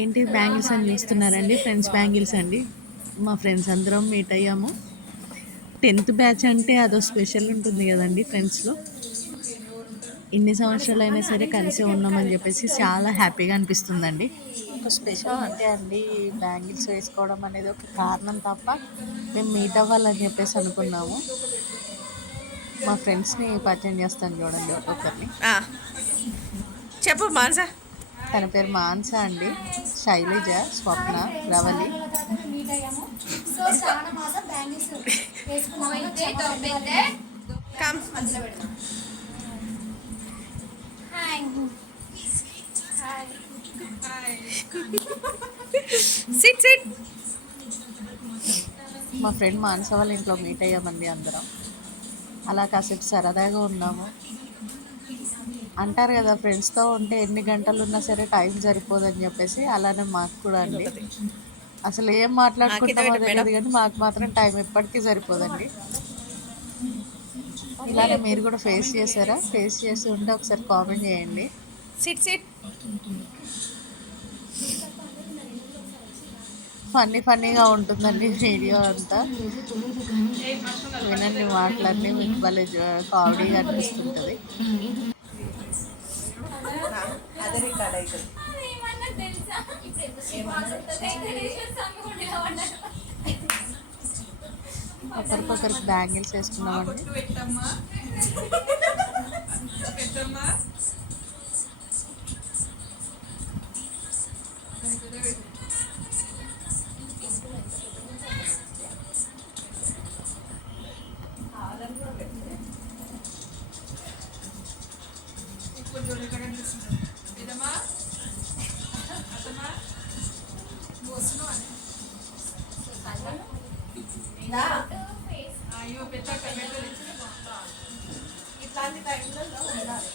ఏంటి బ్యాంగిల్స్ అని చూస్తున్నారండి? ఫ్రెండ్స్ బ్యాంగిల్స్ అండి. మా ఫ్రెండ్స్ అందరం మీట్ అయ్యాము. 10th బ్యాచ్ అంటే అదో స్పెషల్ ఉంటుంది కదండి ఫ్రెండ్స్లో. ఇన్ని సంవత్సరాలైనా సరే కలిసే ఉన్నామని చెప్పేసి చాలా హ్యాపీగా అనిపిస్తుందండి. ఒక స్పెషల్ అంటే అండి బ్యాంగిల్స్ వేసుకోవడం అనేది ఒక కారణం తప్ప మేము మీట్ అవ్వాలని చెప్పేసి అనుకున్నాము. మా ఫ్రెండ్స్ని పరిచయం చేస్తాను చూడండి ఒక్కొక్కరిని. చెప్పు మానస. తన పేరు మాన్స అండి, శైలజ, స్వప్న, రవలి. Sit sit. మా ఫ్రెండ్ మానస వాళ్ళ ఇంట్లో మీట్ అయ్యామండి అందరం. అలా కాసేపు సరదాగా ఉన్నాము. అంటారు కదా ఫ్రెండ్స్తో ఉంటే ఎన్ని గంటలు ఉన్నా సరే టైం సరిపోదని చెప్పేసి, అలానే మాకు కూడా అండి. అసలు ఏం మాట్లాడుకుంటామో తెలియదు కానీ మాకు మాత్రం టైం ఎప్పటికీ సరిపోదండి. ఇలానే మీరు కూడా ఫేస్ చేశారా? ఫేస్ చేసి ఉంటే ఒకసారి కామెంట్ చేయండి. SIT SIT. ఫన్నీగా ఉంటుందండి వీడియో అంతా. వినండి మాటలన్నీ, మీకు భలే కామెడీగా అనిపిస్తుంటుంది. ఒకరికొకరికి బ్యాంగిల్స్ వేసుకున్నామండి. ఇట్లాంటి టైంలలో ఉండాలి.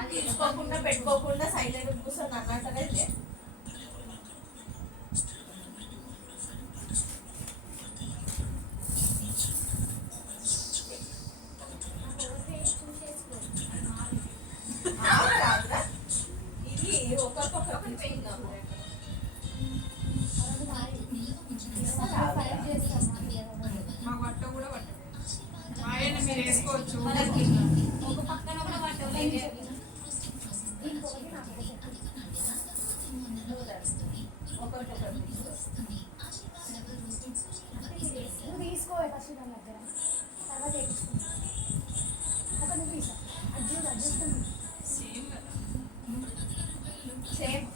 అది ఇచ్చుకోకుండా పెట్టుకోకుండా సైలెంట్ కూర్చొని అన్నట్టయితే మీరు వేసుకోవచ్చు. ఒక పక్కన కూడా పట్టలేదు. Same size.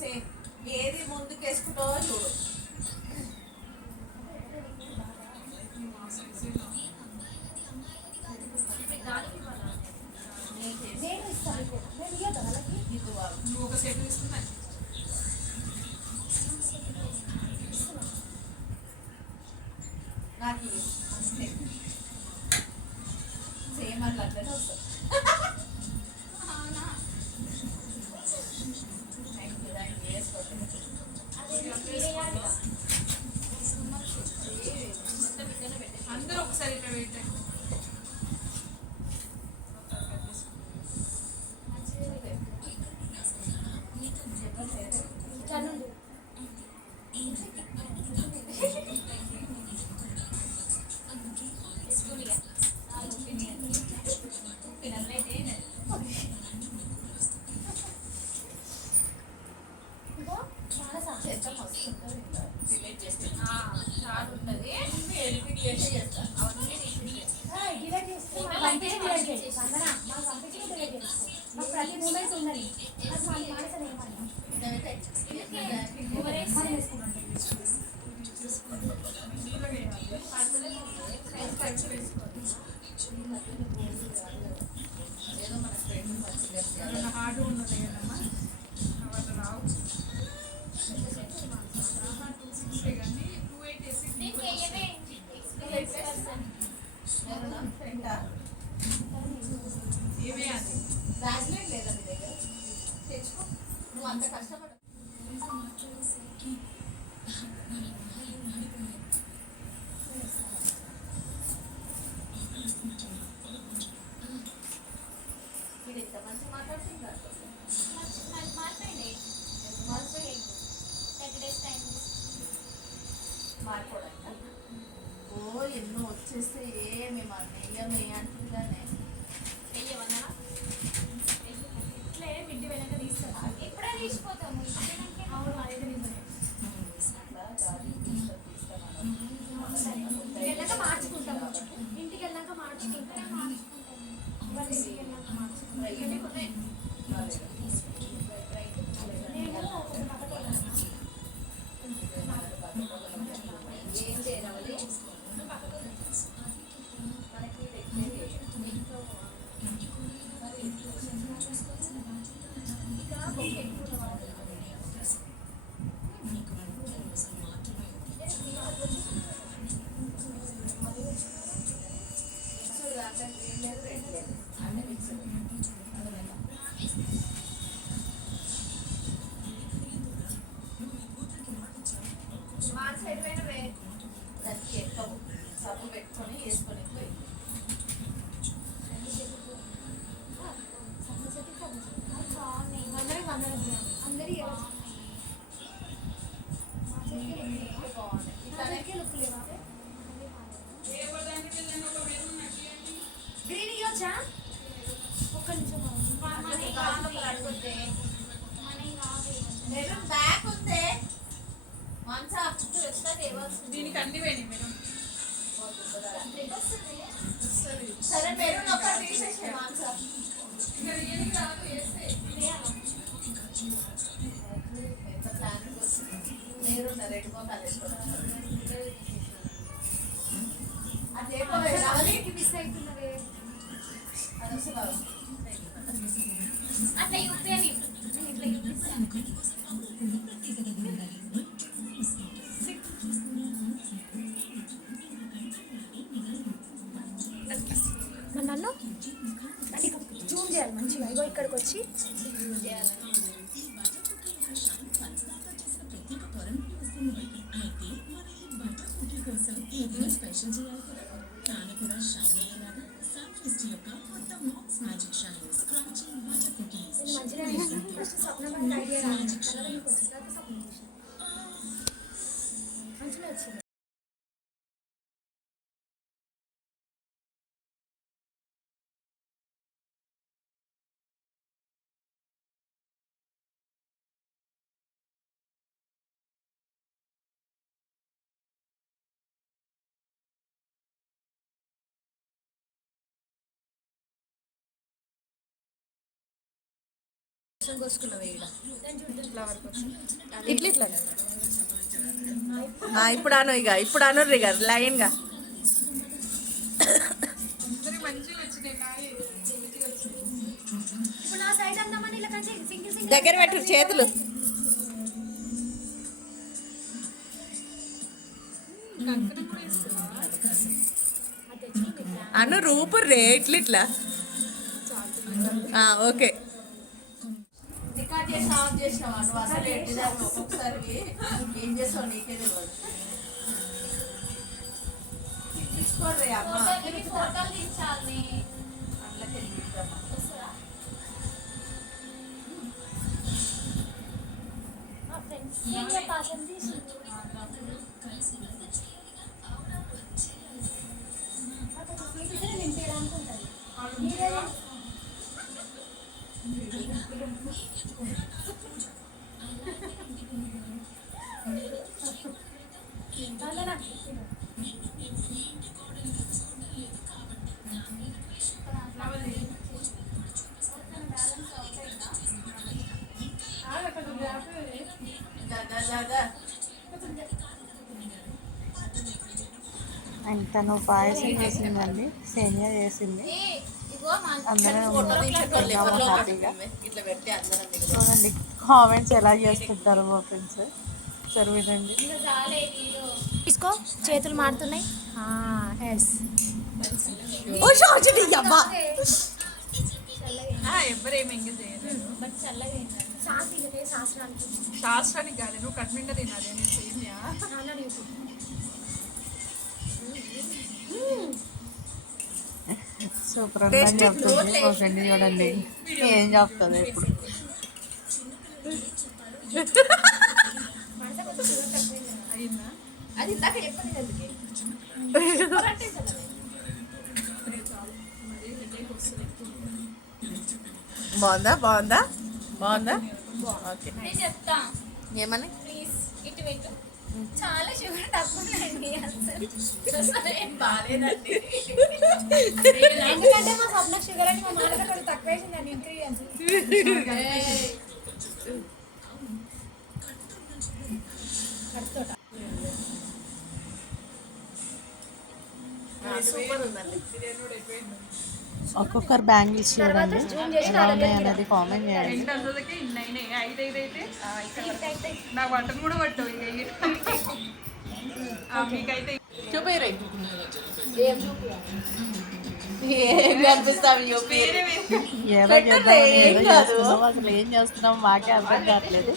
సేమ్ ఏది ముందుకు వేసుకుంటావో చూడు. నువ్వు ఒక సెట్ తీసుకున్నా నాకు సేమ్ అట్లా అట్లనే వస్తుంది. అందరూ ఒకసారి ఇక్కడ పెట్టండి. ప్రతి మూమెంట్ ఉన్నది. హార్డ్ ఉన్నది కదమ్మా, అవన్నీ రావు. 260 కానీ 280 వేసి బ్రాస్లెట్ లేదా మీ దగ్గర? తెచ్చుకో, నువ్వు అంత కష్టపడ. మీరు ఇంత మంచి మాట్లాడుతున్నారు. మారిపోవడానికి ఓ ఎన్నో వచ్చేస్తే ఏమి మా నెయ్యమే అంటుందానే. ఇప్పుడే తీసిపోతాము. వెళ్ళాక మార్చుకుంటాము. ఇంటికి వెళ్ళాక మార్చుకుంటాము. దానికి ఎక్కవు సబ్బు పెట్టుకొని వేసుకొని పోయి గ్రీన్ ఇవ్వచ్చా? ఒక్క నిమిషం బ్యాక్ ఉంది మంచా దీనికి అన్ని వేడి మీరు. సరే మీరు ఒకటి తీసేసే మాంసా ఎంత ప్లానింగ్ వస్తుంది. మీరు రెడ్ మొక్కలు వేసుకున్నారు అది మిస్ అవుతున్నవే. అది వస్తుంది. అట్లా చూపియాలి. ఇట్లా చూపిస్తాను. నన్ను జూమ్ చేయాలి మంచిగా. ఇగో ఇక్కడికి వచ్చి మంచిగా ఐడియా రాదు. మంచిగా వచ్చింది. ఇట్లా ఇట్లా ఇప్పుడు అను ఇక ఇప్పుడు అనుర్రి ఇక లైన్గా ఇప్పుడు నా సైడ్ అందామని ఇలా కంటే సింగిల్ సింగిల్ దగ్గర పెట్టు చేతులు. అను రూపు రే ఇట్లా ఇట్లా ఓకే. రికార్డ్ చేసి ఆఫ్ చేసినావా నువ్వు? అసలు ఎట్టిదాన్ని ఒక్కొక్కసారి ఏం చేస్తావు నీకే తెలియదు. తీసుకోండి అమ్మ ఫోటోలు తీర్చాలి. అట్లకే తీద్దామా. ఏం చెప్పాలి తీసి నింపేయడానికి ఉంటుంది. అండ్ తను పాయసం చేసిందండి, సేమియా చేసింది. అందరం హ్యాపీగా చూడండి కామెంట్స్ ఎలా చేస్తుంటారు మా ఫ్రెండ్స్. సరే వినండి. చేసుకో, చేతులు మారుతున్నాయి. ఎస్. ఓ షార్ట్ అబ్బా శాస్త్రానికి కాదు నువ్వు కట్మింట తినాలి నేను సేమియా సూపర్ అని చెప్తుంది మా ఫ్రెండ్ చూడండి ఏం చెప్తుంది ఇప్పుడు. అది ఇందాక చెప్పండి అందుకే బాగుందా బాగుందా బాగుందా ఓకే నేను చెప్తా ఏమని ప్లీజ్, ఇటు పెట్టు. చాలా షుగర్ తక్కువ ఉందండి అసలు ఏం బాగాలేదండి. ఎందుకంటే మా స్వప్న షుగర్ అని మా మామూలుగా కొంచెం తక్కువ వేసిందండి ఇంగ్రీడియంట్స్. సూపర్ ఉందండి ఒక్కొక్కరు బ్యాంగిల్స్ చూడండి ఎలా ఉన్నాయి అనేది కామెంట్ చేయండి. రెండు అందులకి ఇన్ని అయినాయి 5 అయితే నా బట్టను కూడా పట్టు మీకైతే చూపిరు ఏం కనిపిస్తావు చూపి ఎలా చేస్తున్నాం అసలు ఏం చేస్తున్నాం మాకే అర్థం కావట్లేదు.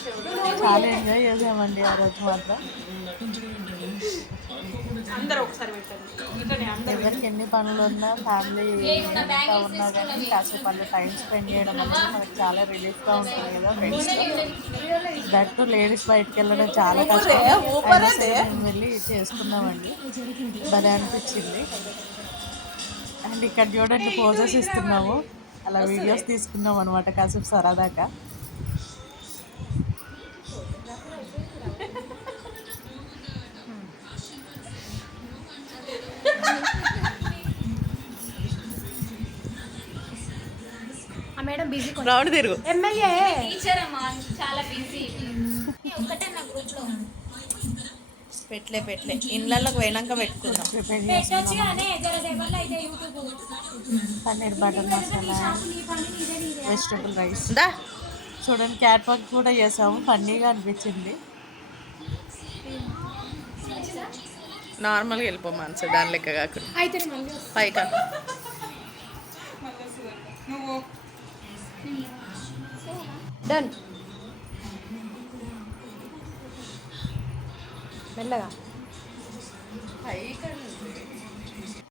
చాలా ఎంజాయ్ చేసామండి ఆ రోజు మాత్రం. అందరూ ఒకసారి పెట్టండి ఇట్లనే అందరూ ఎవరికి ఎన్ని పనులు ఉన్నా ఫ్యామిలీ ఎంత ఉన్నా కానీ కాసేపు అలా టైం స్పెండ్ చేయడం అనేది మనకు చాలా రిలీఫ్గా ఉంటుంది కదా ఫ్రెండ్స్తో. దట్టు లేడీస్ బయటకు వెళ్ళడం చాలా కష్టం. అయినా సరే మేము వెళ్ళి చేసుకున్నామండి, భలే అనిపించింది. అండ్ ఇక్కడ చూడండి పోజెస్ ఇస్తున్నాము, అలా వీడియోస్ తీసుకున్నాం అనమాట కాసేపు సరదాగా. మేడం బిజీ రౌండ్ తిరుగు ఎమ్మెల్యే టీచర్ అమ్మా, చాలా బిజీ. ఒకటే నా గ్రూప్ లో పెట్టలే ఇళ్ళకి పోయినాక పెట్టుకుందాం. ప్రిపేర్ పెట్టొచ్చు చేసుకున్నాం కానీ జర సేపట్లో అయితే YouTube paneer butter masala, vegetable rice. దా చూడండి క్యాట్ వాక్ కూడా చేసాము, ఫన్నీగా అనిపించింది. నార్మల్గా వెళ్ళిపోమాను సార్ దాని లెక్క కాకుండా అయితే మళ్ళీ పైకా నువ్వు డన్. మెల్లగా పైకా